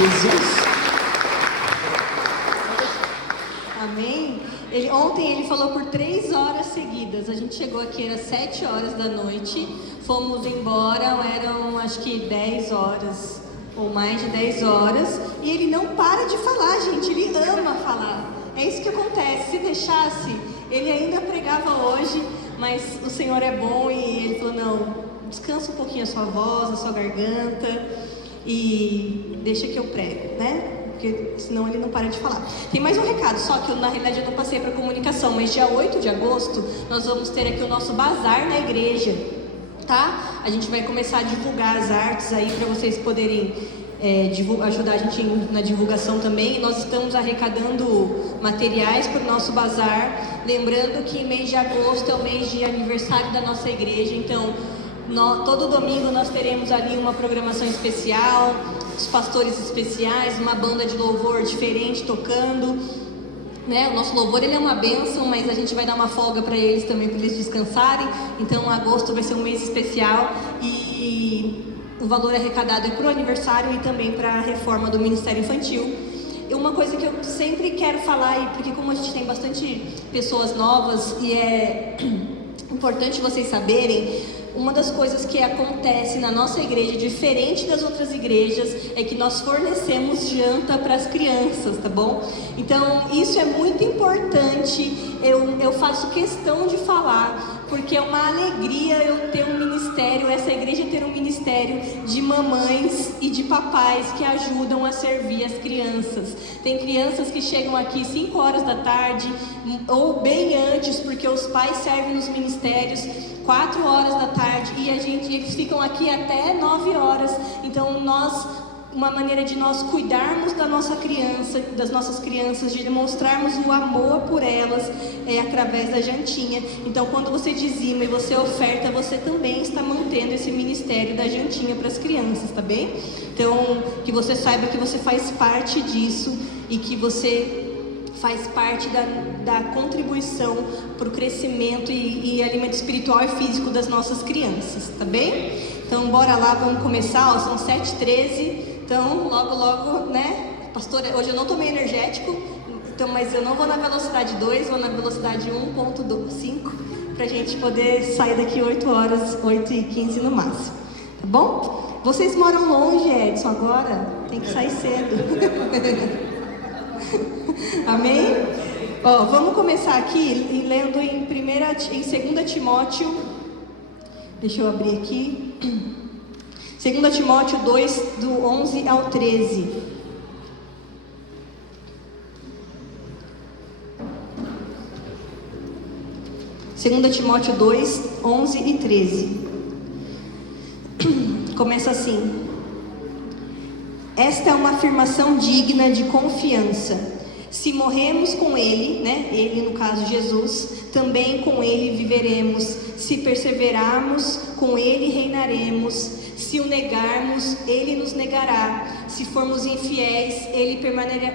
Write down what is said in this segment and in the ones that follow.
Jesus. Amém? Ontem ele falou por 3 horas seguidas. A gente chegou aqui, era 7 horas da noite. Fomos embora, eram acho que 10 horas, ou mais de 10 horas. E ele não para de falar, gente. Ele ama falar. É isso que acontece. Se deixasse, ele ainda pregava hoje. Mas o Senhor é bom e ele falou, não, descansa um pouquinho a sua voz, a sua garganta. E deixa que eu prego, né? Porque senão ele não para de falar. Tem mais um recado, só que na realidade eu não passei para comunicação, mas dia 8 de agosto nós vamos ter aqui o nosso bazar na igreja, tá? A gente vai começar a divulgar as artes aí para vocês poderem ajudar a gente na divulgação também. Nós estamos arrecadando materiais para o nosso bazar, lembrando que mês de agosto é o mês de aniversário da nossa igreja, então todo domingo nós teremos ali uma programação especial, os pastores especiais, uma banda de louvor diferente tocando, né? O nosso louvor ele é uma bênção, mas a gente vai dar uma folga para eles também, para eles descansarem. Então agosto vai ser um mês especial e o valor arrecadado é para o aniversário e também para a reforma do Ministério Infantil. E uma coisa que eu sempre quero falar, porque como a gente tem bastante pessoas novas e é importante vocês saberem, uma das coisas que acontece na nossa igreja, diferente das outras igrejas, é que nós fornecemos janta para as crianças, tá bom? Então, isso é muito importante, eu faço questão de falar, porque é uma alegria eu ter um ministério, essa igreja ter um ministério de mamães e de papais que ajudam a servir as crianças. Tem crianças que chegam aqui 5 horas da tarde, ou bem antes, porque os pais servem nos ministérios 4 horas da tarde, e eles ficam aqui até 9 horas. Então uma maneira de nós cuidarmos da nossa criança, das nossas crianças, de demonstrarmos o amor por elas, é através da jantinha. Então quando você dizima e você oferta, você também está mantendo esse ministério da jantinha para as crianças, tá bem? Então que você saiba que você faz parte disso e que você faz parte da contribuição para o crescimento e alimento espiritual e físico das nossas crianças, tá bem? Então bora lá, vamos começar, são 7h13, então logo, né? Pastora, hoje eu não tomei energético, então, mas eu não vou na velocidade 2, vou na velocidade 1.5, pra gente poder sair daqui 8 horas, 8h15 no máximo, tá bom? Vocês moram longe, Edson, agora tem que sair cedo. Amém? Vamos começar aqui lendo em 2 Timóteo, deixa eu abrir aqui, 2 Timóteo 2, do 11 ao 13. Segunda Timóteo 2, 11 e 13. Começa assim: esta é uma afirmação digna de confiança. Se morremos com Ele, né? Ele no caso Jesus, também com Ele viveremos. Se perseverarmos, com Ele reinaremos. Se o negarmos, Ele nos negará. Se formos infiéis, Ele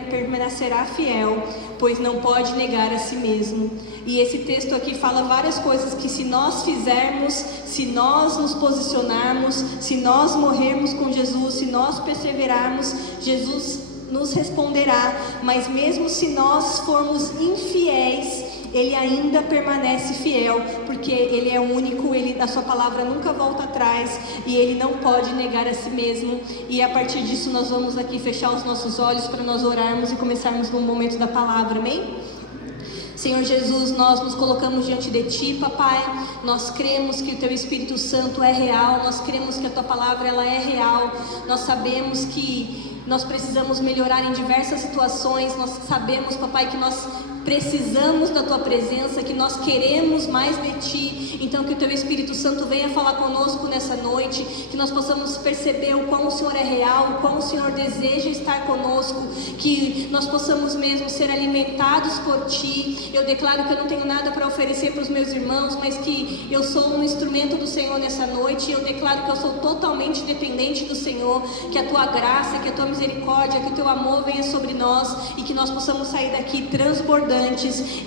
permanecerá fiel, pois não pode negar a si mesmo. E esse texto aqui fala várias coisas que se nós fizermos, se nós nos posicionarmos, se nós morrermos com Jesus, se nós perseverarmos, Jesus nos responderá. Mas mesmo se nós formos infiéis, Ele ainda permanece fiel, porque Ele é único, a sua palavra nunca volta atrás, e Ele não pode negar a si mesmo. E a partir disso nós vamos aqui fechar os nossos olhos para nós orarmos e começarmos no momento da palavra, amém? Senhor Jesus, nós nos colocamos diante de Ti, Papai. Nós cremos que o Teu Espírito Santo é real, nós cremos que a Tua palavra ela é real. Nós sabemos que nós precisamos melhorar em diversas situações. Nós sabemos, Papai, que nós precisamos da Tua presença, que nós queremos mais de Ti. Então que o Teu Espírito Santo venha falar conosco nessa noite, que nós possamos perceber o quão o Senhor é real, o quão o Senhor deseja estar conosco, que nós possamos mesmo ser alimentados por Ti. Eu declaro que eu não tenho nada para oferecer para os meus irmãos, mas que eu sou um instrumento do Senhor nessa noite. Eu declaro que eu sou totalmente dependente do Senhor, que a Tua graça, que a Tua misericórdia, que o Teu amor venha sobre nós e que nós possamos sair daqui transbordando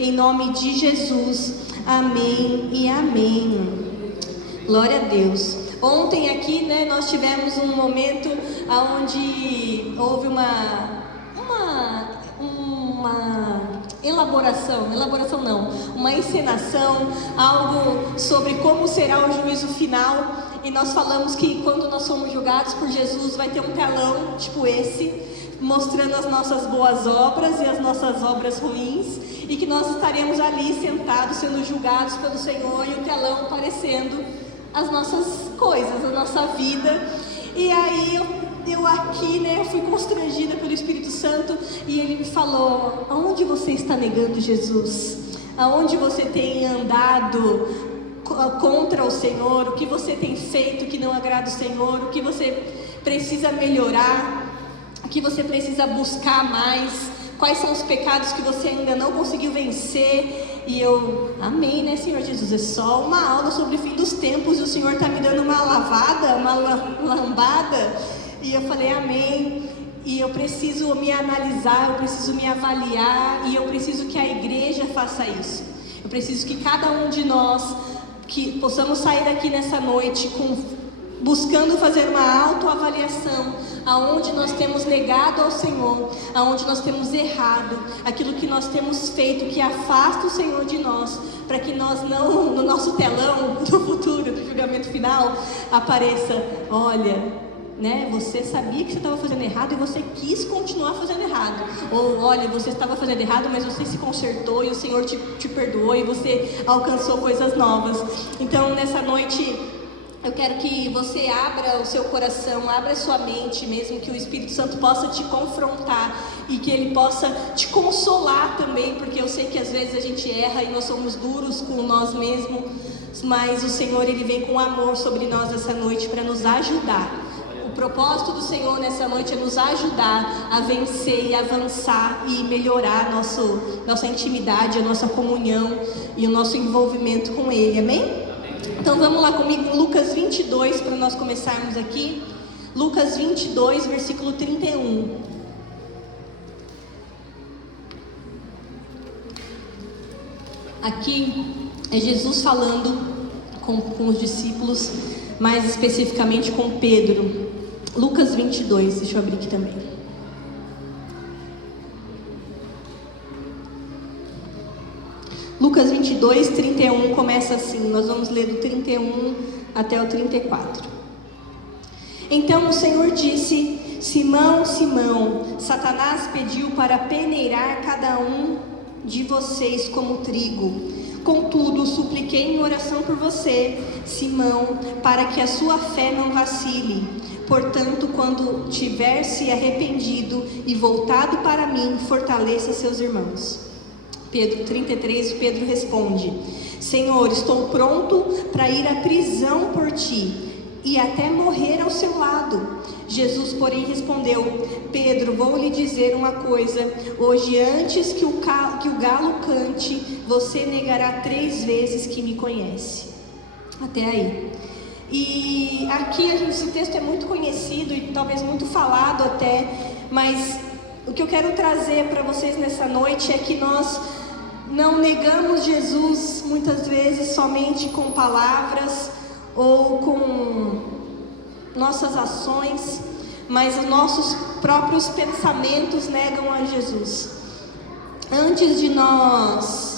em nome de Jesus, amém e amém. Glória a Deus. Ontem aqui, né, nós tivemos um momento onde houve uma uma encenação, algo sobre como será o juízo final. E nós falamos que quando nós somos julgados por Jesus, vai ter um telão tipo esse, mostrando as nossas boas obras e as nossas obras ruins, e que nós estaremos ali sentados, sendo julgados pelo Senhor, e o telão aparecendo as nossas coisas, a nossa vida. E aí eu aqui, né, eu fui constrangida pelo Espírito Santo, e ele me falou: aonde você está negando Jesus? Aonde você tem andado contra o Senhor? O que você tem feito que não agrada o Senhor? O que você precisa melhorar? O que você precisa buscar mais? Quais são os pecados que você ainda não conseguiu vencer? E eu, amém, né, Senhor Jesus? É só uma aula sobre o fim dos tempos, e o Senhor está me dando uma lavada, uma lambada. E eu falei, amém. E eu preciso me analisar, eu preciso me avaliar, e eu preciso que a igreja faça isso. Eu preciso que cada um de nós, que possamos sair daqui nessa noite buscando fazer uma autoavaliação, aonde nós temos negado ao Senhor, aonde nós temos errado, aquilo que nós temos feito que afasta o Senhor de nós, para que nós não, no nosso telão do futuro, do julgamento final, apareça: olha, né, você sabia que você estava fazendo errado e você quis continuar fazendo errado. Ou, olha, você estava fazendo errado, mas você se consertou e o Senhor te perdoou e você alcançou coisas novas. Então, nessa noite, eu quero que você abra o seu coração, abra a sua mente, mesmo que o Espírito Santo possa te confrontar e que Ele possa te consolar também, porque eu sei que às vezes a gente erra e nós somos duros com nós mesmos, mas o Senhor, Ele vem com amor sobre nós essa noite para nos ajudar. O propósito do Senhor nessa noite é nos ajudar a vencer e avançar e melhorar nossa intimidade, a nossa comunhão e o nosso envolvimento com Ele, amém? Então vamos lá comigo em Lucas 22, para nós começarmos aqui. Lucas 22, versículo 31. Aqui é Jesus falando com os discípulos, mais especificamente com Pedro. Lucas 22, deixa eu abrir aqui também. Lucas 22, 31 começa assim, nós vamos ler do 31 até o 34. Então o Senhor disse: Simão, Simão, Satanás pediu para peneirar cada um de vocês como trigo. Contudo, supliquei em oração por você, Simão, para que a sua fé não vacile. Portanto, quando tiver se arrependido e voltado para mim, fortaleça seus irmãos. Pedro 33, Pedro responde: Senhor, estou pronto para ir à prisão por ti e até morrer ao seu lado. Jesus, porém, respondeu: Pedro, vou lhe dizer uma coisa. Hoje, antes que o galo cante, você negará 3 vezes que me conhece. Até aí. E aqui esse texto é muito conhecido e talvez muito falado até, mas o que eu quero trazer para vocês nessa noite é que nós não negamos Jesus muitas vezes somente com palavras ou com nossas ações, mas os nossos próprios pensamentos negam a Jesus. Antes de nós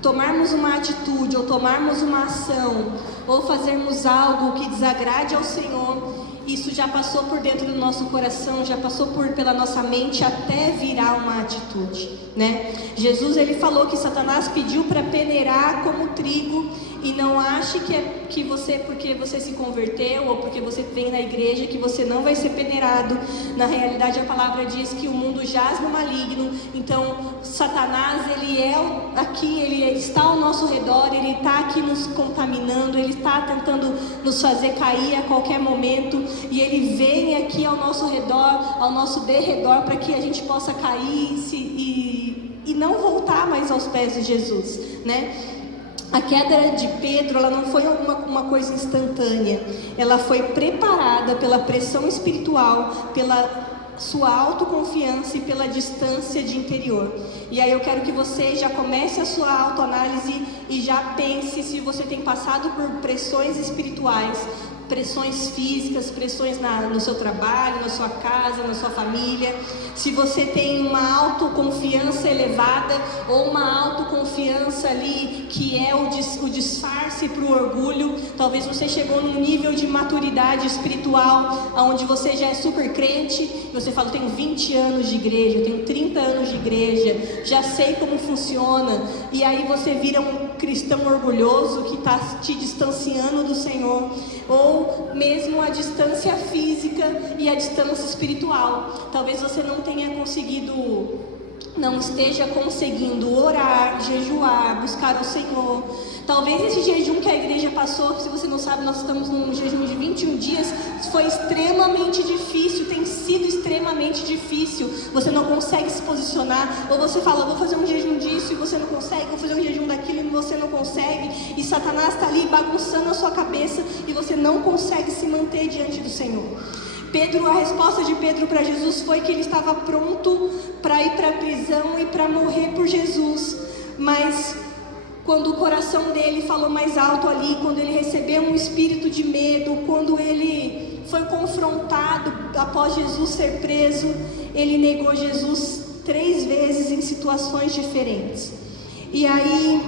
tomarmos uma atitude, ou tomarmos uma ação, ou fazermos algo que desagrade ao Senhor, isso já passou por dentro do nosso coração, já passou pela nossa mente até virar uma atitude, né? Jesus, ele falou que Satanás pediu para peneirar como trigo, e não ache que você, porque você se converteu ou porque você vem na igreja, que você não vai ser peneirado. Na realidade, a palavra diz que o mundo jaz no maligno. Então, Satanás, ele está ao nosso redor, ele está aqui nos contaminando, ele está tentando nos fazer cair a qualquer momento, e ele vem aqui ao nosso redor, ao nosso derredor, para que a gente possa cair e não voltar mais aos pés de Jesus, né? A queda de Pedro, ela não foi uma coisa instantânea, ela foi preparada pela pressão espiritual, sua autoconfiança e pela distância de interior. E aí eu quero que você já comece a sua autoanálise e já pense se você tem passado por pressões espirituais, pressões físicas, pressões no seu trabalho, na sua casa, na sua família. Se você tem uma autoconfiança elevada ou uma autoconfiança ali que é o disfarce para o orgulho. Talvez você chegou num nível de maturidade espiritual onde você já é super crente e você fala, eu tenho 20 anos de igreja, eu tenho 30 anos de igreja, já sei como funciona, e aí você vira um cristão orgulhoso que está te distanciando do Senhor, ou mesmo a distância física e a distância espiritual. Talvez você não esteja conseguindo orar, jejuar, buscar o Senhor. Talvez esse jejum que a igreja passou, se você não sabe, nós estamos num jejum de 21 dias, foi extremamente difícil, tem sido extremamente difícil. Você não consegue se posicionar, ou você fala, vou fazer um jejum disso e você não consegue, vou fazer um jejum daquilo e você não consegue, e Satanás está ali bagunçando a sua cabeça e você não consegue se manter diante do Senhor. A resposta de Pedro para Jesus foi que ele estava pronto para ir para a prisão e para morrer por Jesus, mas quando o coração dele falou mais alto ali, quando ele recebeu um espírito de medo, quando ele foi confrontado após Jesus ser preso, ele negou Jesus 3 vezes em situações diferentes. E aí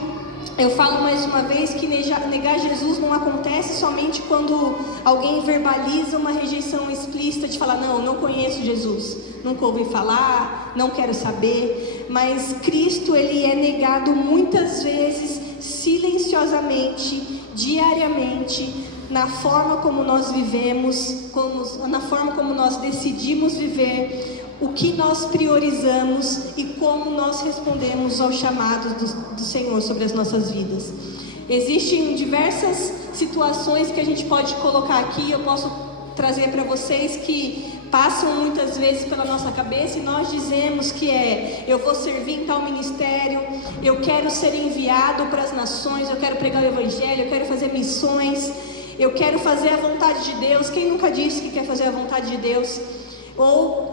eu falo mais uma vez que negar Jesus não acontece somente quando alguém verbaliza uma rejeição explícita de falar, não conheço Jesus, nunca ouvi falar, não quero saber. Mas Cristo, ele é negado muitas vezes, silenciosamente, diariamente, na forma como nós vivemos, na forma como nós decidimos viver, o que nós priorizamos e como nós respondemos aos chamados do Senhor sobre as nossas vidas. Existem diversas situações que a gente pode colocar aqui, eu posso trazer para vocês que passam muitas vezes pela nossa cabeça e nós dizemos que eu vou servir em tal ministério, eu quero ser enviado para as nações, eu quero pregar o evangelho, eu quero fazer missões, eu quero fazer a vontade de Deus. Quem nunca disse que quer fazer a vontade de Deus? Ou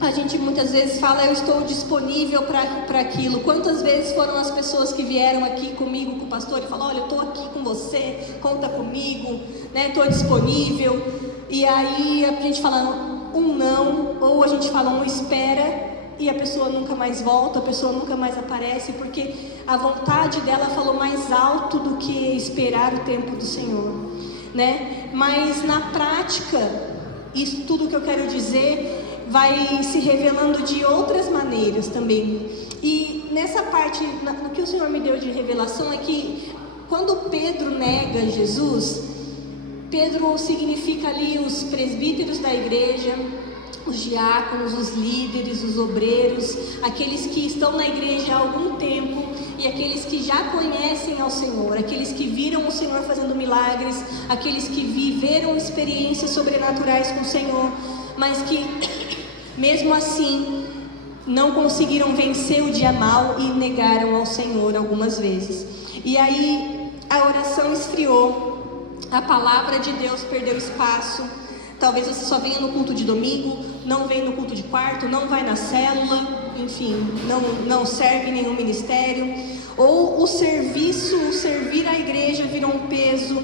a gente muitas vezes fala, eu estou disponível para aquilo. Quantas vezes foram as pessoas que vieram aqui comigo, com o pastor, e falaram, olha, eu estou aqui com você, conta comigo, né? Estou disponível. E aí a gente fala um não, ou a gente fala um espera, e a pessoa nunca mais volta, a pessoa nunca mais aparece, porque a vontade dela falou mais alto do que esperar o tempo do Senhor, né? Mas na prática, isso tudo que eu quero dizer vai se revelando de outras maneiras também. E nessa parte, no que o Senhor me deu de revelação é que quando Pedro nega Jesus, Pedro significa ali os presbíteros da igreja, os diáconos, os líderes, os obreiros, aqueles que estão na igreja há algum tempo e aqueles que já conhecem ao Senhor, aqueles que viram o Senhor fazendo milagres, aqueles que viveram experiências sobrenaturais com o Senhor, mas que mesmo assim não conseguiram vencer o dia mal e negaram ao Senhor algumas vezes. E aí a oração esfriou, a palavra de Deus perdeu espaço. Talvez você só venha no culto de domingo, não vem no culto de quarto, não vai na célula, enfim, não serve em nenhum ministério. Ou o servir a igreja virou um peso,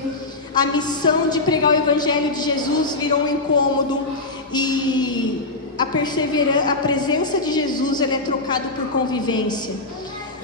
a missão de pregar o evangelho de Jesus virou um incômodo, e a presença de Jesus ela é trocada por convivência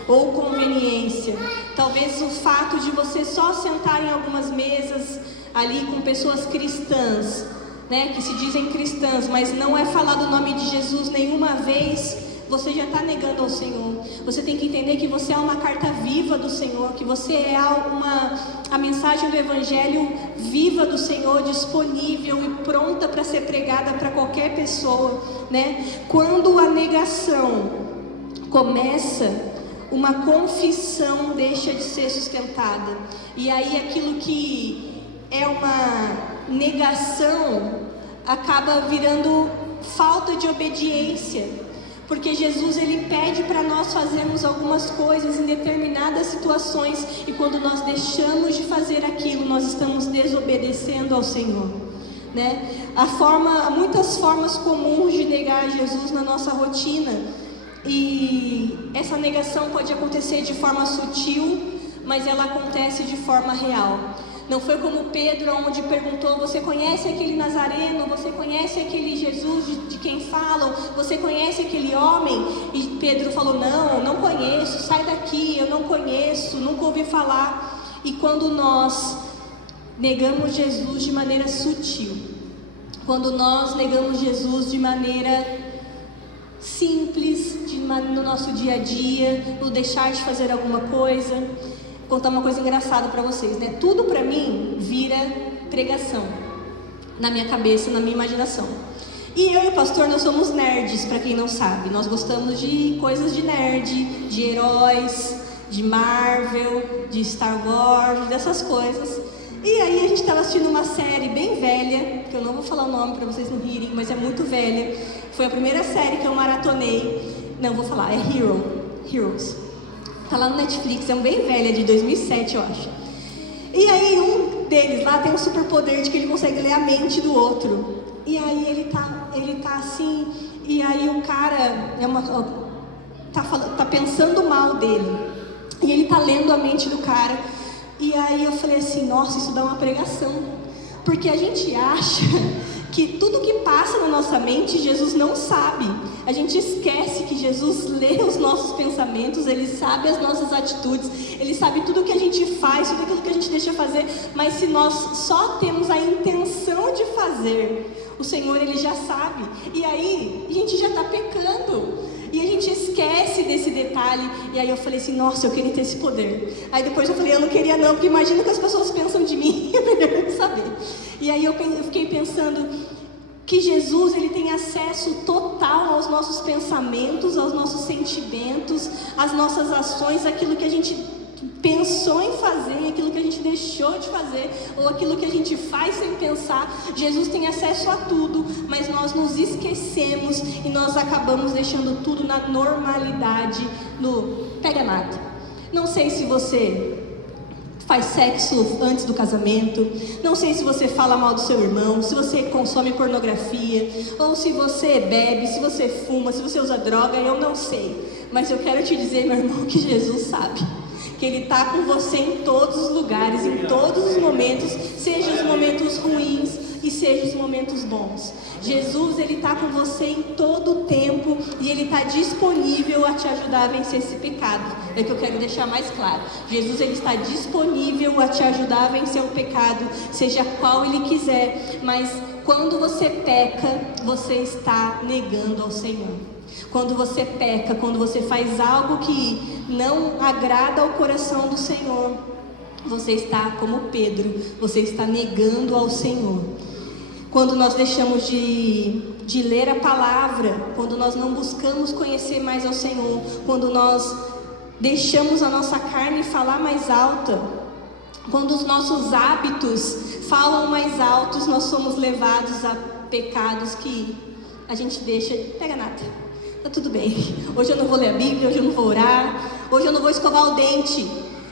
ou conveniência. Talvez o fato de você só sentar em algumas mesas ali com pessoas cristãs, né, que se dizem cristãs, mas não é falado o nome de Jesus nenhuma vez, você já está negando ao Senhor. Você tem que entender que você é uma carta viva do Senhor, que você é a mensagem do Evangelho viva do Senhor, disponível e pronta para ser pregada para qualquer pessoa, né? Quando a negação começa, uma confissão deixa de ser sustentada, e aí aquilo que é uma negação acaba virando falta de obediência, porque Jesus ele pede para nós fazermos algumas coisas em determinadas situações, e quando nós deixamos de fazer aquilo, nós estamos desobedecendo ao Senhor. né? Muitas formas comuns de negar Jesus na nossa rotina. E essa negação pode acontecer de forma sutil, mas ela acontece de forma real. Não foi como Pedro, onde perguntou: você conhece aquele Nazareno? Você conhece aquele Jesus de quem falam? Você conhece aquele homem? E Pedro falou: não conheço, sai daqui, eu não conheço, nunca ouvi falar. E quando nós negamos Jesus de maneira sutil, quando nós negamos Jesus de maneira simples, no nosso dia a dia, no deixar de fazer alguma coisa. Vou contar uma coisa engraçada para vocês, né? Tudo para mim vira pregação na minha cabeça, na minha imaginação. E eu e o pastor, nós somos nerds, para quem não sabe. Nós gostamos de coisas de nerd, de heróis, de Marvel, de Star Wars, dessas coisas. E aí a gente estava assistindo uma série bem velha, que eu não vou falar o nome para vocês não rirem, mas é muito velha. Foi a primeira série que eu maratonei. Não, vou falar, é Heroes. Tá lá no Netflix, é bem velha, de 2007, eu acho. E aí um deles lá tem um superpoder de que ele consegue ler a mente do outro. E aí ele tá assim, e aí o cara tá pensando mal dele. E ele tá lendo a mente do cara. E aí eu falei assim: nossa, isso dá uma pregação. Porque a gente acha que tudo que passa na nossa mente, Jesus não sabe. A gente esquece que Jesus lê os nossos pensamentos, Ele sabe as nossas atitudes, Ele sabe tudo o que a gente faz, tudo aquilo que a gente deixa fazer. Mas se nós só temos a intenção de fazer, o Senhor, Ele já sabe. E aí, a gente já está pecando. E a gente esquece desse detalhe. E aí eu falei assim: nossa, eu queria ter esse poder. Aí depois eu falei: eu não queria não, porque imagina o que as pessoas pensam de mim. É melhor não saber. E aí eu fiquei pensando que Jesus, Ele tem acesso total aos nossos pensamentos, aos nossos sentimentos, às nossas ações, aquilo que a gente pensou em fazer, aquilo que a gente deixou de fazer, ou aquilo que a gente faz sem pensar. Jesus tem acesso a tudo, mas nós nos esquecemos e nós acabamos deixando tudo na normalidade, no pega nada. Não sei se você faz sexo antes do casamento, não sei se você fala mal do seu irmão, se você consome pornografia, ou se você bebe, se você fuma, se você usa droga, eu não sei. Mas eu quero te dizer, meu irmão, que Jesus sabe. Que Ele está com você em todos os lugares, em todos os momentos, seja os momentos ruins e seja os momentos bons. Jesus, Ele está com você em todo o tempo e Ele está disponível a te ajudar a vencer esse pecado. É o que eu quero deixar mais claro. Jesus, Ele está disponível a te ajudar a vencer o pecado, seja qual Ele quiser. Mas quando você peca, você está negando ao Senhor. Quando você peca, quando você faz algo que não agrada ao coração do Senhor, você está como Pedro, você está negando ao Senhor. Quando nós deixamos de ler a palavra, quando nós não buscamos conhecer mais ao Senhor, quando nós deixamos a nossa carne falar mais alta, quando os nossos hábitos falam mais altos, nós somos levados a pecados que a gente deixa, pega nada. Tá tudo bem, hoje eu não vou ler a Bíblia, hoje eu não vou orar, hoje eu não vou escovar o dente,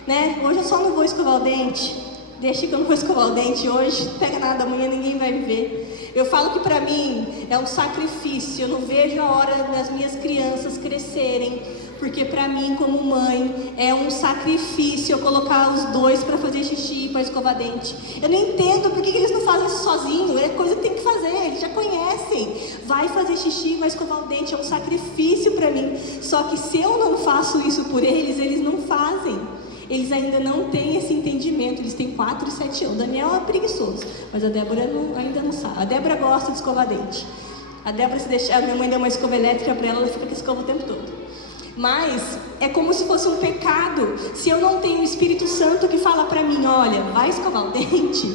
né? Hoje eu só não vou escovar o dente, deixa que eu não vou escovar o dente hoje, pega nada, amanhã ninguém vai me ver. Eu falo que para mim é um sacrifício, eu não vejo a hora das minhas crianças crescerem, porque para mim como mãe é um sacrifício eu colocar os dois para fazer xixi, para escovar dente. Eu não entendo por que eles não fazem isso sozinhos, é coisa que tem que fazer, eles já conhecem. Vai fazer xixi, vai escovar o dente, é um sacrifício para mim. Só que se eu não faço isso por eles, eles não fazem. Eles ainda não têm esse entendimento, eles têm 4 e 7 anos. O Daniel é preguiçoso, mas a Débora ainda não sabe. A Débora gosta de escovar dente. A Débora, se deixar, a minha mãe deu uma escova elétrica para ela, ela fica com a escova o tempo todo. Mas é como se fosse um pecado. Se eu não tenho o Espírito Santo que fala para mim: olha, vai escovar o dente,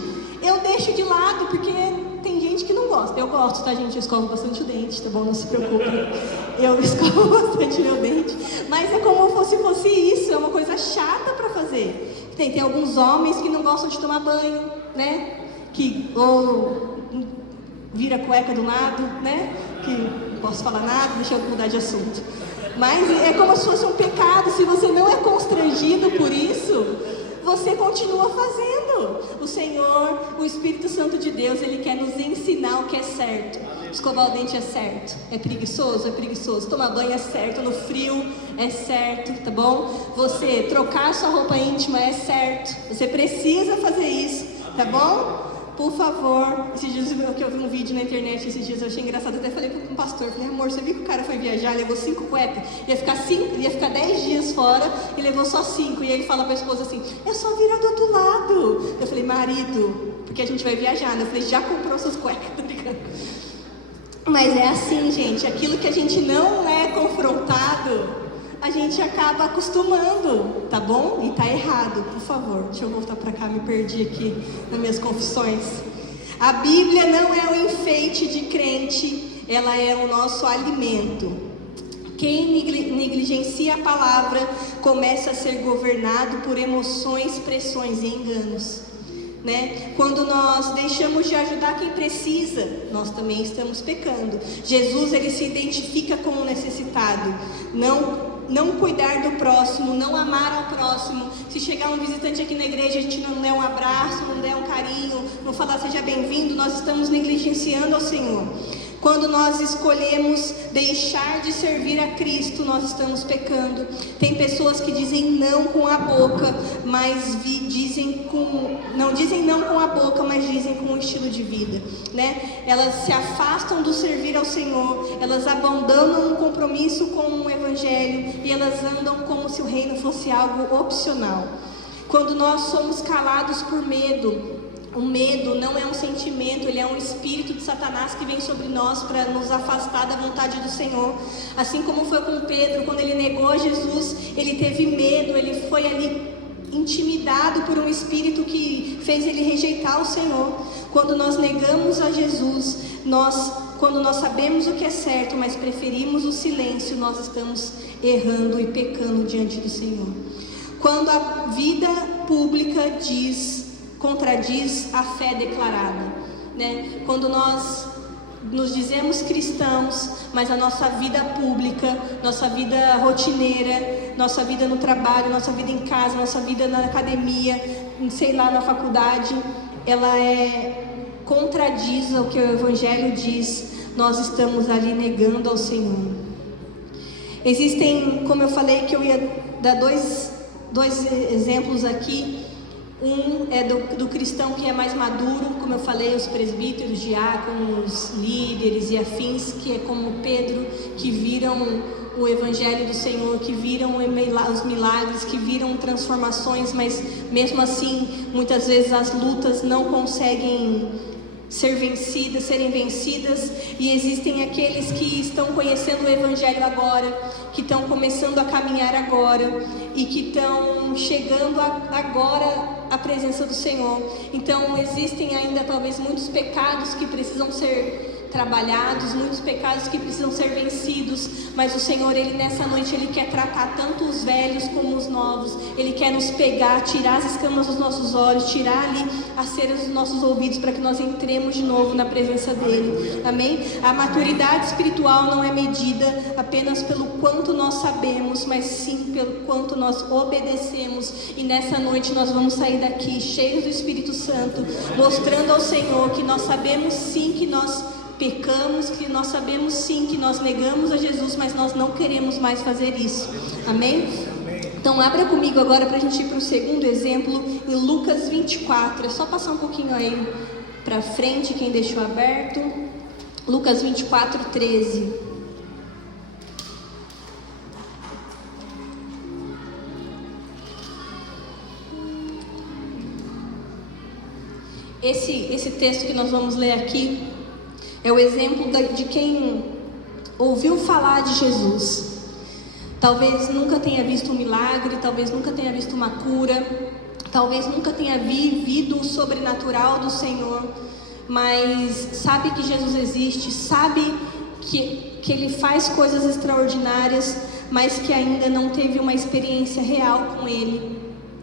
eu deixo de lado, porque tem gente que não gosta. Eu gosto, tá, gente? Eu escovo bastante o dente, tá bom? Não se preocupe. Eu escovo bastante meu dente. Mas é como se fosse isso, é uma coisa chata para fazer. Tem alguns homens que não gostam de tomar banho, né? Que ou vira a cueca do lado, né? Que não posso falar nada, deixa eu mudar de assunto. Mas é como se fosse um pecado. Se você não é constrangido por isso, você continua fazendo. O Senhor, o Espírito Santo de Deus, Ele quer nos ensinar o que é certo. Escovar o dente é certo. É preguiçoso? É preguiçoso. Tomar banho é certo. No frio é certo, tá bom? Você trocar sua roupa íntima é certo. Você precisa fazer isso, tá bom? Por favor. Esses dias eu vi um vídeo na internet, esses dias eu achei engraçado, até falei para um pastor, falei, amor, você viu que o cara foi viajar, levou 5 cuecas, ia ficar 10 dias fora e levou só 5, e ele fala para a esposa assim, é só virar do outro lado. Eu falei, marido, porque a gente vai viajar, né? Eu falei, já comprou suas cuecas, tá ligado? Mas é assim, gente, aquilo que a gente não é confrontado, a gente acaba acostumando, tá bom? E tá errado, por favor. Deixa eu voltar pra cá, me perdi aqui nas minhas confissões. A Bíblia não é um enfeite de crente, ela é o nosso alimento. Quem negligencia a palavra começa a ser governado por emoções, pressões e enganos. Né? Quando nós deixamos de ajudar quem precisa, nós também estamos pecando. Jesus, ele se identifica como necessitado. Não cuidar do próximo, não amar ao próximo. Se chegar um visitante aqui na igreja, a gente não der um abraço, não der um carinho, não falar seja bem-vindo, nós estamos negligenciando ao Senhor. Quando nós escolhemos deixar de servir a Cristo, nós estamos pecando. Tem pessoas que dizem não com a boca, mas não dizem não com a boca, mas dizem com o estilo de vida, né? Elas se afastam do servir ao Senhor, elas abandonam um compromisso com o Evangelho e elas andam como se o reino fosse algo opcional. Quando nós somos calados por medo, o medo não é um sentimento, ele é um espírito de Satanás que vem sobre nós para nos afastar da vontade do Senhor. Assim como foi com Pedro, quando ele negou a Jesus, ele teve medo, ele foi ali intimidado por um espírito que fez ele rejeitar o Senhor. Quando nós negamos a Jesus, quando nós sabemos o que é certo, mas preferimos o silêncio, nós estamos errando e pecando diante do Senhor. Quando a vida pública contradiz a fé declarada, né? Quando nós nos dizemos cristãos, mas a nossa vida pública, nossa vida rotineira, nossa vida no trabalho, nossa vida em casa, nossa vida na academia, sei lá, na faculdade, ela contradiz o que o Evangelho diz. Nós estamos ali negando ao Senhor. Existem, como eu falei, que eu ia dar dois exemplos aqui. Um é do cristão que é mais maduro, como eu falei, os presbíteros, diáconos, líderes e afins, que é como Pedro, que viram o Evangelho do Senhor, que viram os milagres, que viram transformações, mas mesmo assim, muitas vezes as lutas não conseguem serem vencidas, e existem aqueles que estão conhecendo o Evangelho agora, que estão começando a caminhar agora, e que estão chegando agora à presença do Senhor. Então existem ainda talvez muitos pecados que precisam ser trabalhados, muitos pecados que precisam ser vencidos, mas o Senhor, Ele nessa noite, Ele quer tratar tanto os velhos como os novos. Ele quer nos pegar, tirar as escamas dos nossos olhos, tirar ali as ceras dos nossos ouvidos, para que nós entremos de novo na presença dEle, amém? A maturidade espiritual não é medida apenas pelo quanto nós sabemos, mas sim pelo quanto nós obedecemos. E nessa noite nós vamos sair daqui cheios do Espírito Santo, mostrando ao Senhor que nós sabemos sim que nós pecamos, que nós sabemos sim que nós negamos a Jesus, mas nós não queremos mais fazer isso, amém? Então abra comigo agora para a gente ir para o segundo exemplo, em Lucas 24, é só passar um pouquinho aí para frente, quem deixou aberto, Lucas 24, 13. Esse texto que nós vamos ler aqui é o exemplo de quem ouviu falar de Jesus. Talvez nunca tenha visto um milagre, talvez nunca tenha visto uma cura, talvez nunca tenha vivido o sobrenatural do Senhor, mas sabe que Jesus existe, sabe que Ele faz coisas extraordinárias, mas que ainda não teve uma experiência real com Ele.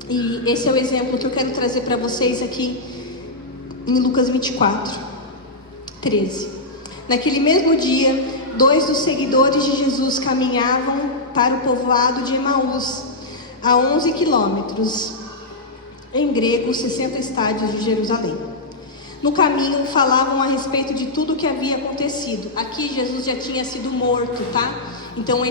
E esse é o exemplo que eu quero trazer para vocês aqui em Lucas 24, 13. Naquele mesmo dia, 2 dos seguidores de Jesus caminhavam para o povoado de Emaús, a 11 quilômetros. em grego, 60 estádios de Jerusalém. No caminho falavam a respeito de tudo o que havia acontecido. Aqui Jesus já tinha sido morto, tá? Então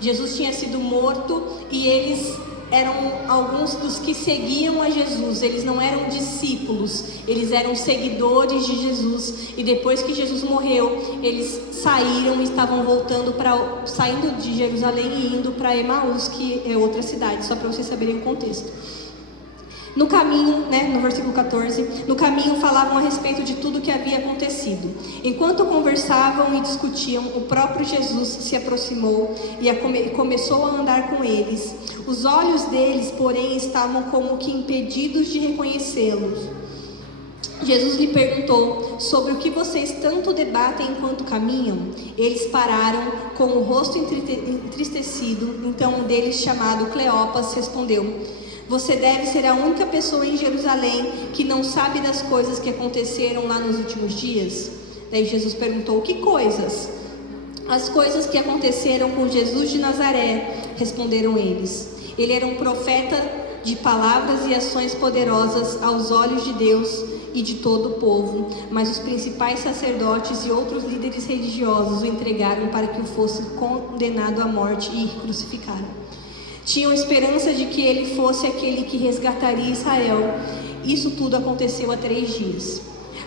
Jesus tinha sido morto e eles eram alguns dos que seguiam a Jesus. Eles não eram discípulos, eles eram seguidores de Jesus. E depois que Jesus morreu, eles saíram e estavam saindo de Jerusalém e indo para Emaús, que é outra cidade, só para vocês saberem o contexto. No caminho, no versículo 14, no caminho falavam a respeito de tudo o que havia acontecido. Enquanto conversavam e discutiam, o próprio Jesus se aproximou e começou a andar com eles. Os olhos deles, porém, estavam como que impedidos de reconhecê-los. Jesus lhe perguntou: sobre o que vocês tanto debatem enquanto caminham? Eles pararam com o rosto entristecido. Então um deles, chamado Cleopas, respondeu: você deve ser a única pessoa em Jerusalém que não sabe das coisas que aconteceram lá nos últimos dias? Daí Jesus perguntou: que coisas? As coisas que aconteceram com Jesus de Nazaré, responderam eles. Ele era um profeta de palavras e ações poderosas aos olhos de Deus e de todo o povo, mas os principais sacerdotes e outros líderes religiosos o entregaram para que o fosse condenado à morte e crucificaram. Tinham esperança de que ele fosse aquele que resgataria Israel. Isso tudo aconteceu há 3 dias.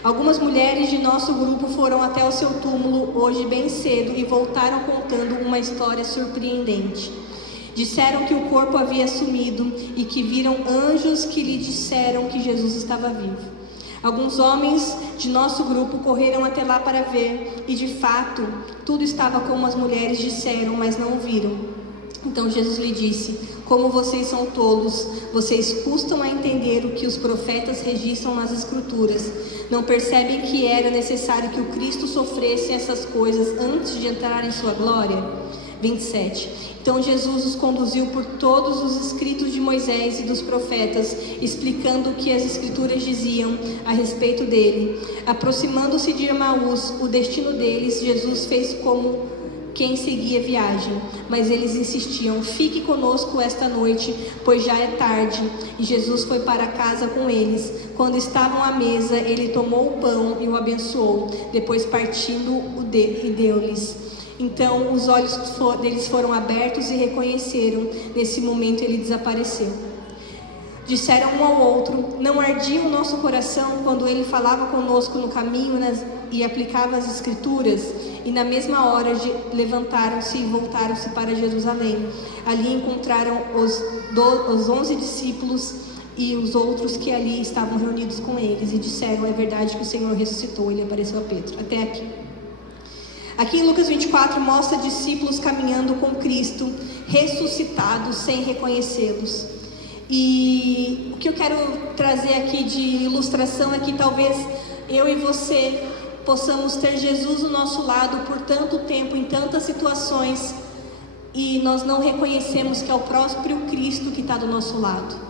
Algumas mulheres de nosso grupo foram até o seu túmulo hoje bem cedo e voltaram contando uma história surpreendente. Disseram que o corpo havia sumido e que viram anjos que lhe disseram que Jesus estava vivo. Alguns homens de nosso grupo correram até lá para ver, e de fato, tudo estava como as mulheres disseram, mas não o viram. Então Jesus lhe disse: como vocês são tolos, vocês custam a entender o que os profetas registram nas Escrituras. Não percebem que era necessário que o Cristo sofresse essas coisas antes de entrar em sua glória? 27. Então Jesus os conduziu por todos os escritos de Moisés e dos profetas, explicando o que as Escrituras diziam a respeito dele. Aproximando-se de Emaús, o destino deles, Jesus fez como quem seguia viagem, mas eles insistiam: fique conosco esta noite, pois já é tarde. E Jesus foi para casa com eles. Quando estavam à mesa, ele tomou o pão e o abençoou, depois partindo e deu-lhes. Então os olhos deles foram abertos e reconheceram. Nesse momento ele desapareceu. Disseram um ao outro: não ardia o nosso coração quando ele falava conosco no caminho e aplicava as Escrituras? E na mesma hora levantaram-se e voltaram-se para Jerusalém. Ali encontraram os 11 discípulos e os outros que ali estavam reunidos com eles, e disseram: é verdade que o Senhor ressuscitou. Ele apareceu a Pedro. Até aqui. Aqui em Lucas 24 mostra discípulos caminhando com Cristo, ressuscitados sem reconhecê-los. E o que eu quero trazer aqui de ilustração é que talvez eu e você possamos ter Jesus do nosso lado por tanto tempo, em tantas situações, e nós não reconhecemos que é o próprio Cristo que está do nosso lado.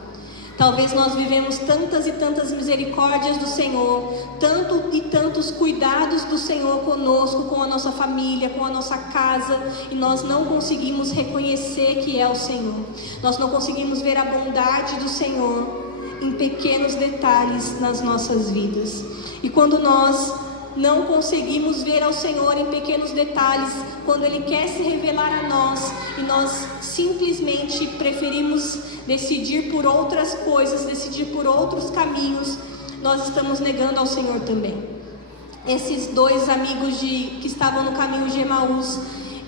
Talvez nós vivemos tantas e tantas misericórdias do Senhor, tantos cuidados do Senhor conosco, com a nossa família, com a nossa casa, e nós não conseguimos reconhecer que é o Senhor. Nós não conseguimos ver a bondade do Senhor em pequenos detalhes nas nossas vidas. E quando nós não conseguimos ver ao Senhor em pequenos detalhes, quando Ele quer se revelar a nós, e nós simplesmente preferimos decidir por outras coisas, decidir por outros caminhos, nós estamos negando ao Senhor também. Esses 2 amigos que estavam no caminho de Emaús,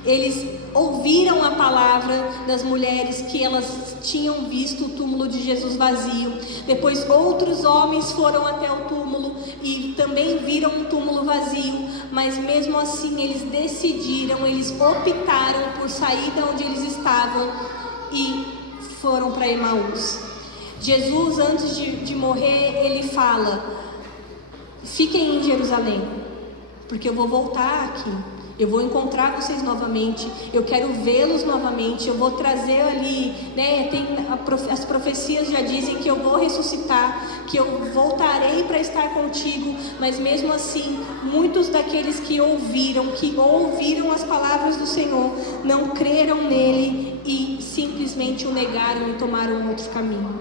eles ouviram a palavra das mulheres que elas tinham visto o túmulo de Jesus vazio. Depois outros homens foram até o túmulo e também viram um túmulo vazio, mas mesmo assim eles optaram por sair de onde eles estavam e foram para Emaús. Jesus, antes de morrer, ele fala: fiquem em Jerusalém, porque eu vou voltar aqui. Eu vou encontrar vocês novamente, eu quero vê-los novamente, eu vou trazer ali, as profecias já dizem que eu vou ressuscitar, que eu voltarei para estar contigo, mas mesmo assim, muitos daqueles que ouviram as palavras do Senhor, não creram nele e simplesmente o negaram e tomaram outro caminho.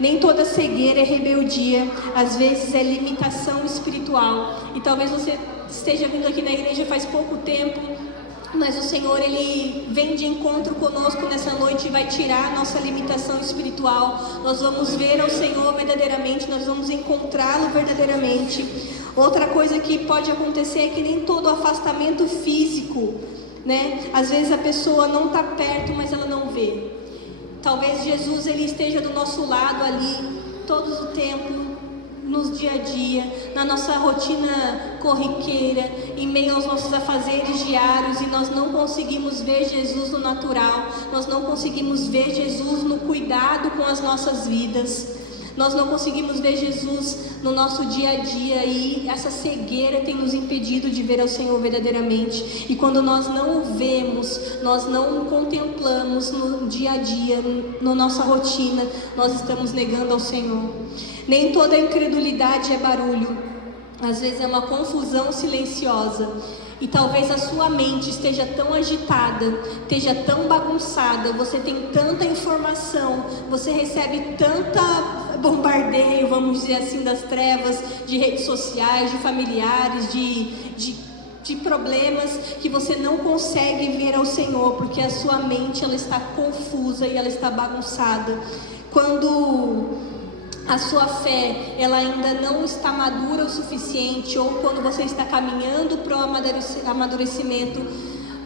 Nem toda cegueira é rebeldia, às vezes é limitação espiritual. E talvez você esteja vindo aqui na igreja faz pouco tempo, mas o Senhor, Ele vem de encontro conosco nessa noite e vai tirar a nossa limitação espiritual. Nós vamos ver ao Senhor verdadeiramente, nós vamos encontrá-lo verdadeiramente. Outra coisa que pode acontecer é que nem todo afastamento físico, né? Às vezes a pessoa não está perto, mas ela não vê. Talvez Jesus, Ele esteja do nosso lado ali, todo o tempo, nos dia a dia, na nossa rotina corriqueira, em meio aos nossos afazeres diários, e nós não conseguimos ver Jesus no natural, nós não conseguimos ver Jesus no cuidado com as nossas vidas, nós não conseguimos ver Jesus no nosso dia a dia, e essa cegueira tem nos impedido de ver ao Senhor verdadeiramente. E quando nós não o vemos, nós não o contemplamos no dia a dia, na nossa rotina, nós estamos negando ao Senhor. Nem toda incredulidade é barulho, às vezes é uma confusão silenciosa. E talvez a sua mente esteja tão agitada, esteja tão bagunçada, você tem tanta informação, você recebe tanta bombardeio, vamos dizer assim, das trevas, de redes sociais, de familiares, de problemas, que você não consegue ver ao Senhor, porque a sua mente ela está confusa e ela está bagunçada. Quando a sua fé ela ainda não está madura o suficiente, ou quando você está caminhando para o amadurecimento,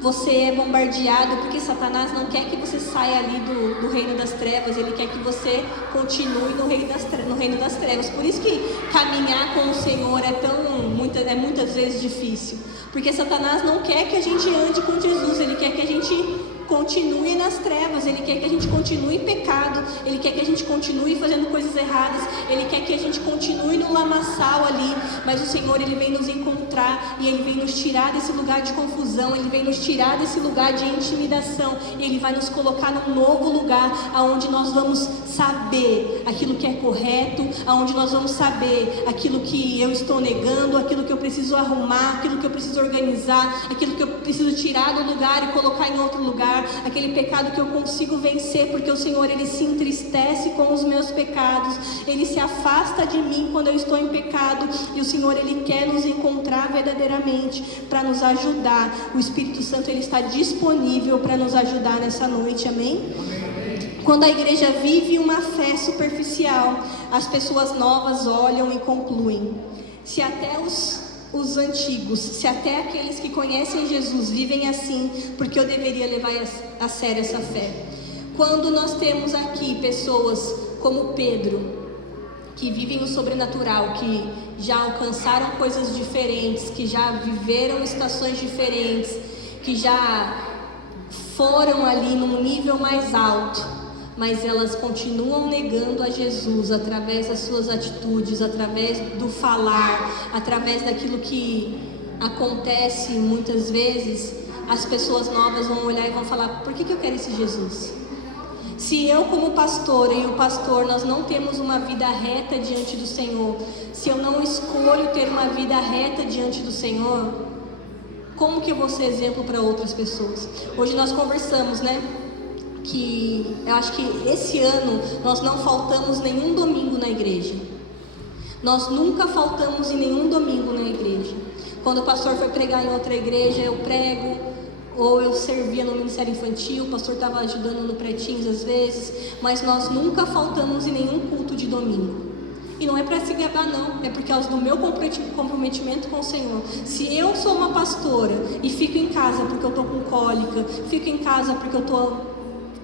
você é bombardeado, porque Satanás não quer que você saia ali do reino das trevas, ele quer que você continue no reino das trevas. Por isso que caminhar com o Senhor é muitas vezes difícil, porque Satanás não quer que a gente ande com Jesus, ele quer que a gente continue nas trevas, ele quer que a gente continue em pecado, ele quer que a gente continue fazendo coisas erradas, ele quer que a gente continue no lamaçal ali. Mas o Senhor, ele vem nos encontrar e ele vem nos tirar desse lugar de confusão, ele vem nos tirar desse lugar de intimidação, e ele vai nos colocar num novo lugar, aonde nós vamos saber aquilo que é correto, aonde nós vamos saber aquilo que eu estou negando, aquilo que eu preciso arrumar, aquilo que eu preciso organizar, aquilo que eu preciso tirar do lugar e colocar em outro lugar, aquele pecado que eu consigo vencer, porque o Senhor, ele se entristece com os meus pecados, ele se afasta de mim quando eu estou em pecado, e o Senhor, ele quer nos encontrar verdadeiramente para nos ajudar. O Espírito Santo, ele está disponível para nos ajudar nessa noite, amém? Quando a igreja vive uma fé superficial, as pessoas novas olham e concluem: se até os antigos, se até aqueles que conhecem Jesus vivem assim, porque eu deveria levar a sério essa fé. Quando nós temos aqui pessoas como Pedro, que vivem o sobrenatural, que já alcançaram coisas diferentes, que já viveram estações diferentes, que já foram ali num nível mais alto, mas elas continuam negando a Jesus através das suas atitudes, através do falar, através daquilo que acontece muitas vezes. As pessoas novas vão olhar e vão falar: por que eu quero esse Jesus? Se eu, como pastora, e o pastor, nós não temos uma vida reta diante do Senhor, se eu não escolho ter uma vida reta diante do Senhor, como que eu vou ser exemplo para outras pessoas? Hoje nós conversamos, né? Que eu acho que esse ano nós não faltamos nenhum domingo na igreja. Nós nunca faltamos em nenhum domingo na igreja. Quando o pastor foi pregar em outra igreja, eu prego, ou eu servia no ministério infantil, o pastor estava ajudando no pretinhos às vezes, mas nós nunca faltamos em nenhum culto de domingo. E não é para se gabar não, é por causa do meu comprometimento com o Senhor. Se eu sou uma pastora e fico em casa porque eu estou com cólica, fico em casa porque eu estou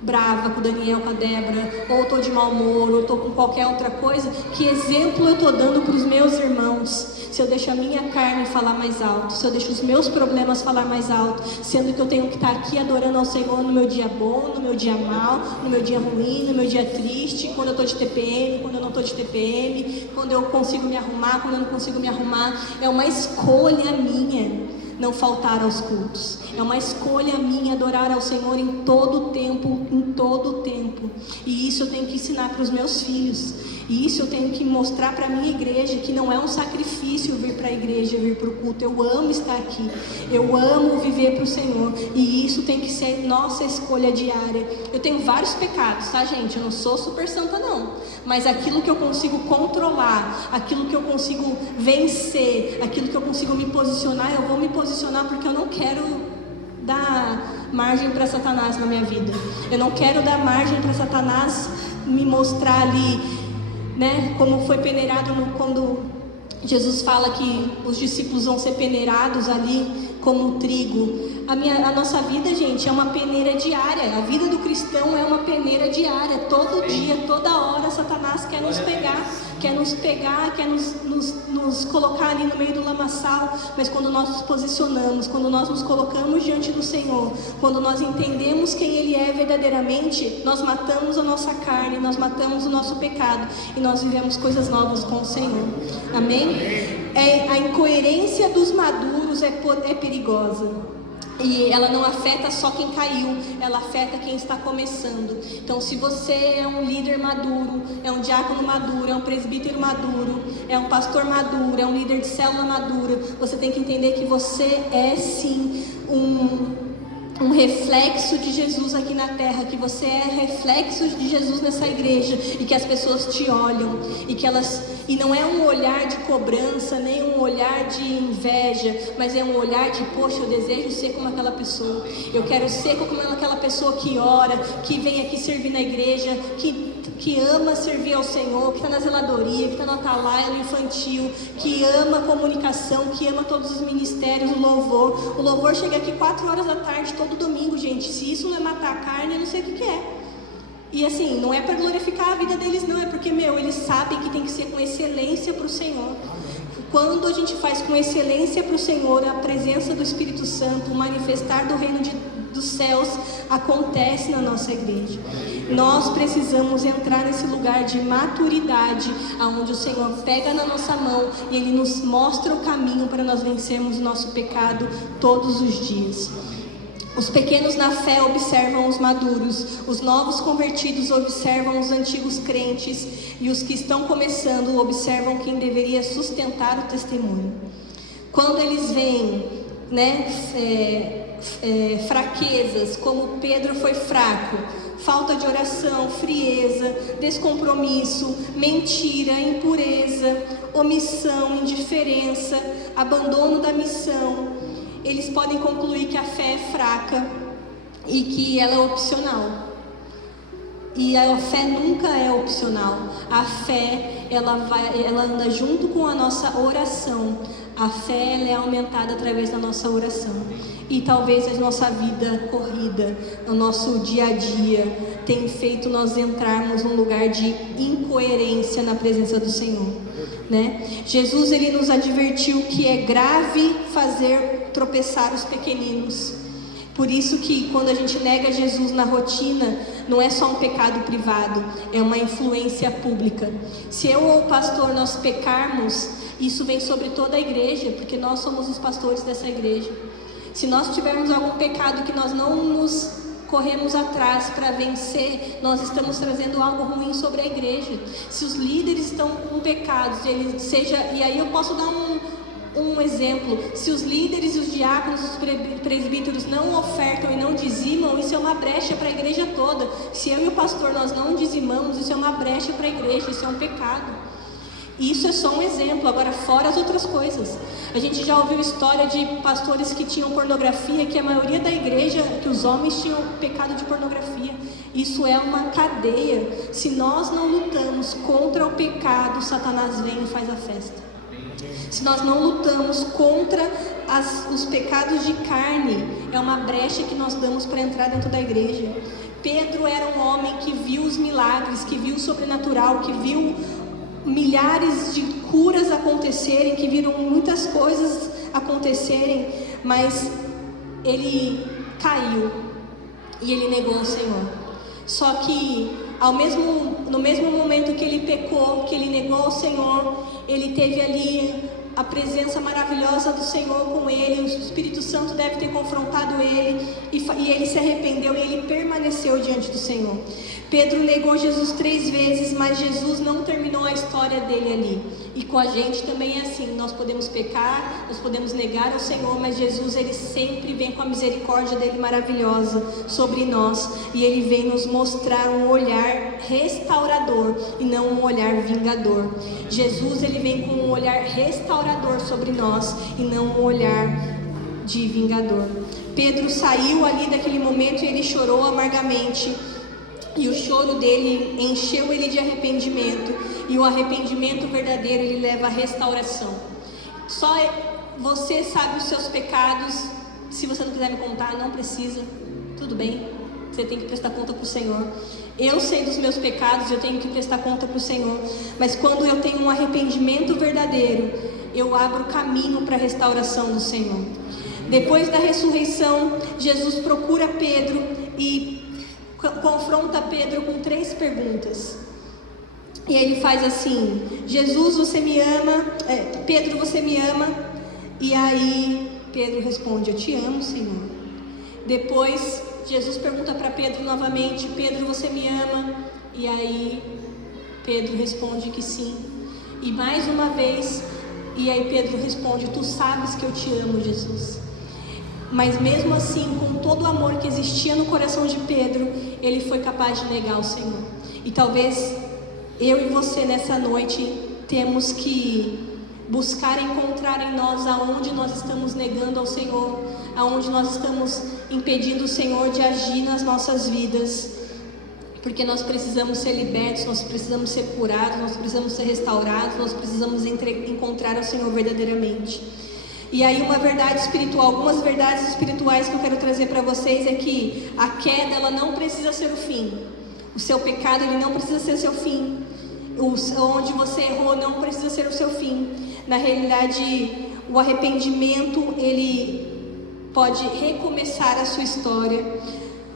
brava com o Daniel, com a Débora, ou estou de mau humor, ou estou com qualquer outra coisa, que exemplo eu estou dando para os meus irmãos? Se eu deixo a minha carne falar mais alto, se eu deixo os meus problemas falar mais alto, sendo que eu tenho que estar aqui adorando ao Senhor no meu dia bom, no meu dia mal, no meu dia ruim, no meu dia triste, quando eu estou de TPM, quando eu não estou de TPM, quando eu consigo me arrumar, quando eu não consigo me arrumar. É uma escolha minha não faltar aos cultos. É uma escolha minha adorar ao Senhor em todo o tempo, em todo o tempo. E isso eu tenho que ensinar para os meus filhos. E isso eu tenho que mostrar para a minha igreja, que não é um sacrifício vir para a igreja, vir para o culto. Eu amo estar aqui, eu amo viver para o Senhor, e isso tem que ser nossa escolha diária. Eu tenho vários pecados, tá, gente? Eu não sou super santa não, mas aquilo que eu consigo controlar, aquilo que eu consigo vencer, aquilo que eu consigo me posicionar, eu vou me posicionar, porque eu não quero dar margem para Satanás na minha vida. Eu não quero dar margem para Satanás me mostrar ali, né, como foi peneirado quando Jesus fala que os discípulos vão ser peneirados ali como trigo. A nossa vida, gente, é uma peneira diária. A vida do cristão é uma peneira diária. Todo dia, toda hora, Satanás quer nos pegar, quer nos colocar ali no meio do lamaçal. Mas quando nós nos posicionamos, quando nós nos colocamos diante do Senhor, quando nós entendemos quem Ele é verdadeiramente, nós matamos a nossa carne, nós matamos o nosso pecado e nós vivemos coisas novas com o Senhor. Amém? A incoerência dos maduros é perigosa. E ela não afeta só quem caiu, ela afeta quem está começando. Então, se você é um líder maduro, é um diácono maduro, é um presbítero maduro, é um pastor maduro, é um líder de célula madura, você tem que entender que você é sim um reflexo de Jesus aqui na terra, que você é reflexo de Jesus nessa igreja, e que as pessoas te olham, e não é um olhar de cobrança, nem um olhar de inveja, mas é um olhar de, poxa, eu desejo ser como aquela pessoa, eu quero ser como aquela pessoa que ora, que vem aqui servir na igreja, que ama servir ao Senhor, que está na zeladoria, que está no atalaia, no infantil, que ama a comunicação, que ama todos os ministérios, o louvor chega aqui 4 horas da tarde, todo domingo, gente. Se isso não é matar a carne, eu não sei o que é. E assim, não é para glorificar a vida deles não, é porque, eles sabem que tem que ser com excelência para o Senhor. Quando a gente faz com excelência para o Senhor, a presença do Espírito Santo, o manifestar do reino dos céus acontece na nossa igreja. Nós precisamos entrar nesse lugar de maturidade, onde o Senhor pega na nossa mão e Ele nos mostra o caminho para nós vencermos o nosso pecado todos os dias. Os pequenos na fé observam os maduros, os novos convertidos observam os antigos crentes, e os que estão começando observam quem deveria sustentar o testemunho. Quando eles veem, fraquezas, como Pedro foi fraco, falta de oração, frieza, descompromisso, mentira, impureza, omissão, indiferença, abandono da missão, eles podem concluir que a fé é fraca e que ela é opcional. E a fé nunca é opcional. A fé, ela anda junto com a nossa oração. A fé, ela é aumentada através da nossa oração. E talvez a nossa vida corrida, o nosso dia a dia, tem feito nós entrarmos num lugar de incoerência na presença do Senhor, Jesus, Ele nos advertiu que é grave fazer tropeçar os pequeninos. Por isso que quando a gente nega Jesus na rotina, não é só um pecado privado, é uma influência pública. Se eu ou o pastor nós pecarmos, isso vem sobre toda a igreja, porque nós somos os pastores dessa igreja. Se nós tivermos algum pecado que nós não nos corremos atrás para vencer, nós estamos trazendo algo ruim sobre a igreja. Se os líderes estão com pecados, e aí eu posso dar um exemplo: se os líderes, os diáconos, os presbíteros não ofertam e não dizimam, isso é uma brecha para a igreja toda. Se eu e o pastor nós não dizimamos, isso é uma brecha para a igreja, isso é um pecado. Isso é só um exemplo, agora fora as outras coisas. A gente já ouviu história de pastores que tinham pornografia, que a maioria da igreja, que os homens tinham pecado de pornografia. Isso é uma cadeia. Se nós não lutamos contra o pecado, Satanás vem e faz a festa. Se nós não lutamos contra os pecados de carne, é uma brecha que nós damos para entrar dentro da igreja. Pedro era um homem que viu os milagres, que viu o sobrenatural, que viu milhares de curas acontecerem, que viram muitas coisas acontecerem, mas ele caiu e ele negou o Senhor. Só que no mesmo momento que ele pecou, que ele negou o Senhor, ele teve ali a presença maravilhosa do Senhor com ele. O Espírito Santo deve ter confrontado ele, e ele se arrependeu e ele permaneceu diante do Senhor. Pedro negou Jesus 3 vezes, mas Jesus não terminou a história dele ali. E com a gente também é assim, nós podemos pecar, nós podemos negar ao Senhor, mas Jesus, ele sempre vem com a misericórdia dele maravilhosa sobre nós, e ele vem nos mostrar um olhar restaurador e não um olhar vingador. Jesus, ele vem com um olhar restaurador sobre nós e não um olhar de vingador. Pedro saiu ali daquele momento e ele chorou amargamente. E o choro dele encheu ele de arrependimento. E o arrependimento verdadeiro, ele leva à restauração. Só você sabe os seus pecados. Se você não quiser me contar, não precisa. Tudo bem. Você tem que prestar conta para o Senhor. Eu sei dos meus pecados, eu tenho que prestar conta para o Senhor. Mas quando eu tenho um arrependimento verdadeiro, eu abro caminho para a restauração do Senhor. Depois da ressurreição, Jesus procura Pedro e confronta Pedro com 3 perguntas. E ele faz assim: Jesus, você me ama? Pedro, você me ama? E aí Pedro responde: eu te amo, Senhor. Depois Jesus pergunta para Pedro novamente: Pedro, você me ama? E aí Pedro responde que sim. E mais uma vez, e aí Pedro responde: tu sabes que eu te amo, Jesus. Mas mesmo assim, com todo o amor que existia no coração de Pedro, ele foi capaz de negar o Senhor. E talvez eu e você nessa noite temos que buscar encontrar em nós aonde nós estamos negando ao Senhor, aonde nós estamos impedindo o Senhor de agir nas nossas vidas. Porque nós precisamos ser libertos, nós precisamos ser curados, nós precisamos ser restaurados, nós precisamos encontrar o Senhor verdadeiramente. E aí uma verdade espiritual, algumas verdades espirituais que eu quero trazer para vocês é que a queda, ela não precisa ser o fim. O seu pecado, ele não precisa ser o seu fim. Onde você errou não precisa ser o seu fim. Na realidade, o arrependimento, ele pode recomeçar a sua história.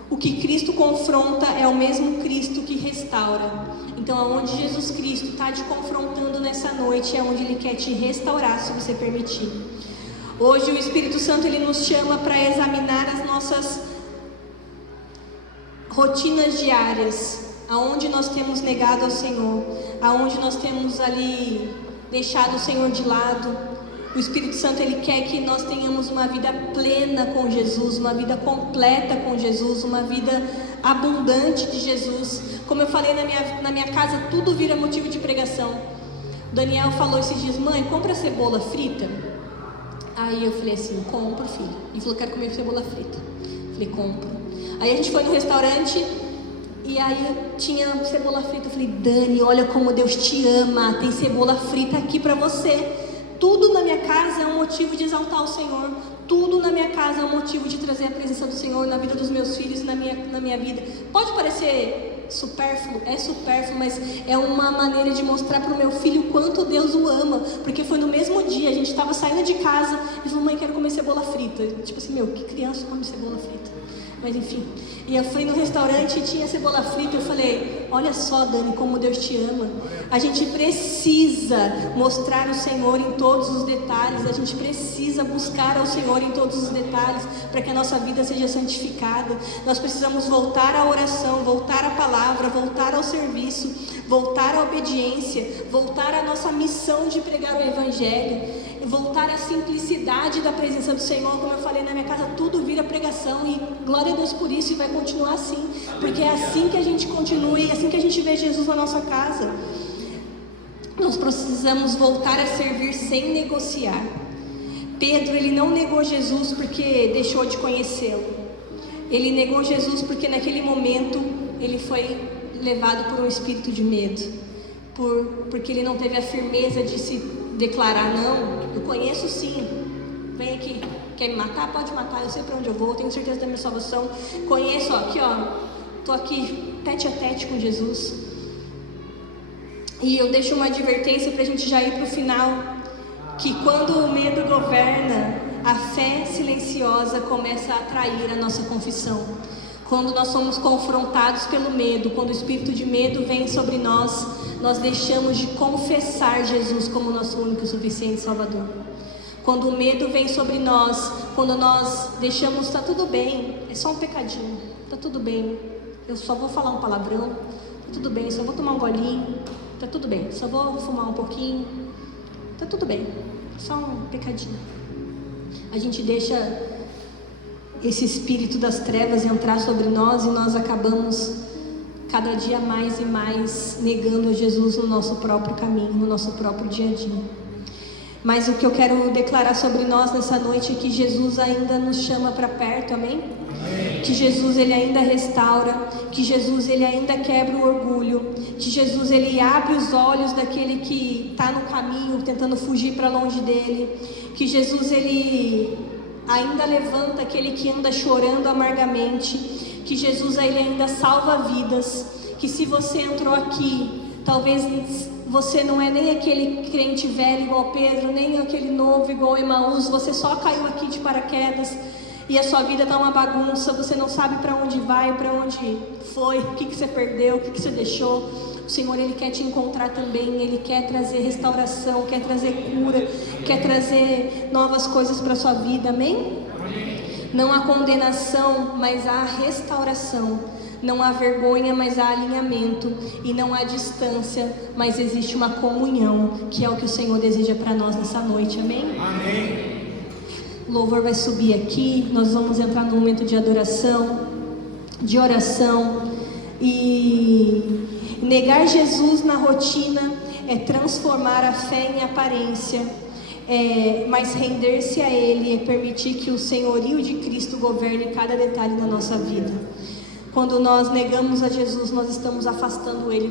O que Cristo confronta é o mesmo Cristo que restaura. Então, aonde Jesus Cristo está te confrontando nessa noite, é onde Ele quer te restaurar, se você permitir. Hoje o Espírito Santo, ele nos chama para examinar as nossas rotinas diárias, aonde nós temos negado ao Senhor, aonde nós temos ali deixado o Senhor de lado. O Espírito Santo, ele quer que nós tenhamos uma vida plena com Jesus, uma vida completa com Jesus, uma vida abundante de Jesus. Como eu falei na minha casa, tudo vira motivo de pregação. O Daniel falou esses dias: mãe, compra cebola frita. Aí eu falei assim: compro, filho. Ele falou: quero comer cebola frita. Eu falei: compro. Aí a gente foi no restaurante e aí tinha cebola frita. Eu falei: Dani, olha como Deus te ama, tem cebola frita aqui para você. Tudo na minha casa é um motivo de exaltar o Senhor. Tudo na minha casa é um motivo de trazer a presença do Senhor na vida dos meus filhos e na minha vida. Pode parecer supérfluo, é supérfluo, mas é uma maneira de mostrar para o meu filho o quanto Deus o ama. Porque foi no mesmo dia, a gente estava saindo de casa e falou: mãe, quero comer cebola frita. Tipo assim, meu, que criança come cebola frita? Mas enfim, e eu fui no restaurante e tinha cebola frita. Eu falei: olha só, Dani, como Deus te ama. A gente precisa mostrar o Senhor em todos os detalhes. A gente precisa buscar ao Senhor em todos os detalhes, para que a nossa vida seja santificada. Nós precisamos voltar à oração, voltar à palavra, voltar ao serviço, voltar à obediência, voltar à nossa missão de pregar o Evangelho, voltar à simplicidade da presença do Senhor. Como eu falei, na minha casa tudo vira pregação, e glória a Deus por isso, e vai continuar assim, porque é assim que a gente continua, e é assim que a gente vê Jesus na nossa casa. Nós precisamos voltar a servir sem negociar. Pedro, ele não negou Jesus porque deixou de conhecê-lo. Ele negou Jesus porque naquele momento ele foi levado por um espírito de medo, porque ele não teve a firmeza de se declarar: não, eu conheço sim, vem aqui, quer me matar? Pode matar, eu sei para onde eu vou, tenho certeza da minha salvação, conheço, ó, aqui ó, tô aqui tete a tete com Jesus. E eu deixo uma advertência para a gente já ir para o final, que quando o medo governa, a fé silenciosa começa a atrair a nossa confissão. Quando nós somos confrontados pelo medo, quando o espírito de medo vem sobre nós, nós deixamos de confessar Jesus como nosso único e suficiente Salvador. Quando o medo vem sobre nós, quando nós deixamos: tá tudo bem, é só um pecadinho, tá tudo bem, eu só vou falar um palavrão, tá tudo bem, só vou tomar um golinho, tá tudo bem, só vou fumar um pouquinho, tá tudo bem, só um pecadinho. A gente deixa esse espírito das trevas entrar sobre nós e nós acabamos cada dia mais e mais negando Jesus no nosso próprio caminho, no nosso próprio dia a dia. Mas o que eu quero declarar sobre nós nessa noite é que Jesus ainda nos chama para perto, amém? Amém? Que Jesus ele ainda restaura, que Jesus ele ainda quebra o orgulho, que Jesus ele abre os olhos daquele que está no caminho tentando fugir para longe dele, que Jesus ele ainda levanta aquele que anda chorando amargamente, que Jesus ele ainda salva vidas, que se você entrou aqui, talvez você não é nem aquele crente velho igual Pedro, nem aquele novo igual Emaús, você só caiu aqui de paraquedas e a sua vida está uma bagunça, você não sabe para onde vai, para onde foi, o que você perdeu, o que você deixou. O Senhor ele quer te encontrar também, Ele quer trazer restauração, quer trazer cura, quer trazer novas coisas para a sua vida, amém? Não há condenação, mas há restauração. Não há vergonha, mas há alinhamento. E não há distância, mas existe uma comunhão, que é o que o Senhor deseja para nós nessa noite, amém? Amém. O louvor vai subir aqui, nós vamos entrar no momento de adoração, de oração. E negar Jesus na rotina é transformar a fé em aparência. Mas render-se a Ele é permitir que o senhorio de Cristo governe cada detalhe da nossa vida. Quando nós negamos a Jesus, nós estamos afastando Ele